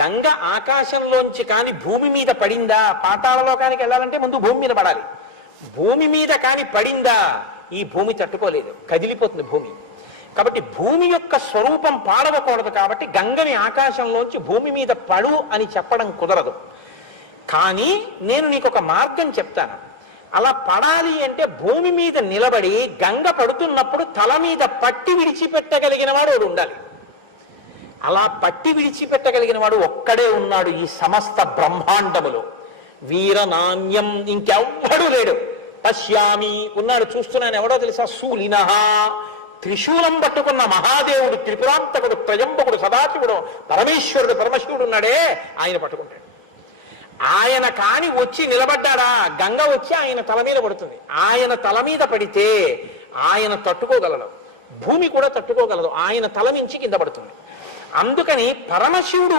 గంగ ఆకాశంలోంచి కాని భూమి మీద పడిందా, పాతాళ లోకానికి వెళ్ళాలంటే ముందు భూమి మీద పడాలి. భూమి మీద కాని పడిందా, ఈ భూమి తట్టుకోలేదు, కదిలిపోతుంది భూమి. కాబట్టి భూమి యొక్క స్వరూపం పాడవకూడదు. కాబట్టి గంగని ఆకాశంలోంచి భూమి మీద పడు అని చెప్పడం కుదరదు. కానీ నేను నీకు ఒక మార్గం చెప్తాను. అలా పడాలి అంటే భూమి మీద నిలబడి గంగ పడుతున్నప్పుడు తల మీద పట్టి విడిచిపెట్టగలిగిన వాడు వాడు ఉండాలి. అలా పట్టి విడిచిపెట్టగలిగిన వాడు ఒక్కడే ఉన్నాడు ఈ సమస్త బ్రహ్మాండములో. వీరనాణ్యం, ఇంకెవ్వడూ లేడు. పశ్యామి ఉన్నాడు, చూస్తున్నాను. ఎవడో తెలుసా? శూలినః, త్రిశూలం పట్టుకున్న మహాదేవుడు, త్రిపురాంతకుడు, త్రయంబకుడు, సదాశివుడు, పరమేశ్వరుడు, పరమశివుడు ఉన్నాడే, ఆయన పట్టుకుంటాడు. ఆయన కాని వచ్చి నిలబడ్డాడా, గంగ వచ్చి ఆయన తల మీద పడుతుంది. ఆయన తల మీద పడితే ఆయన తట్టుకోగలడు, భూమి కూడా తట్టుకోగలదు. ఆయన తల మించి కింద పడుతుంది. అందుకని పరమశివుడు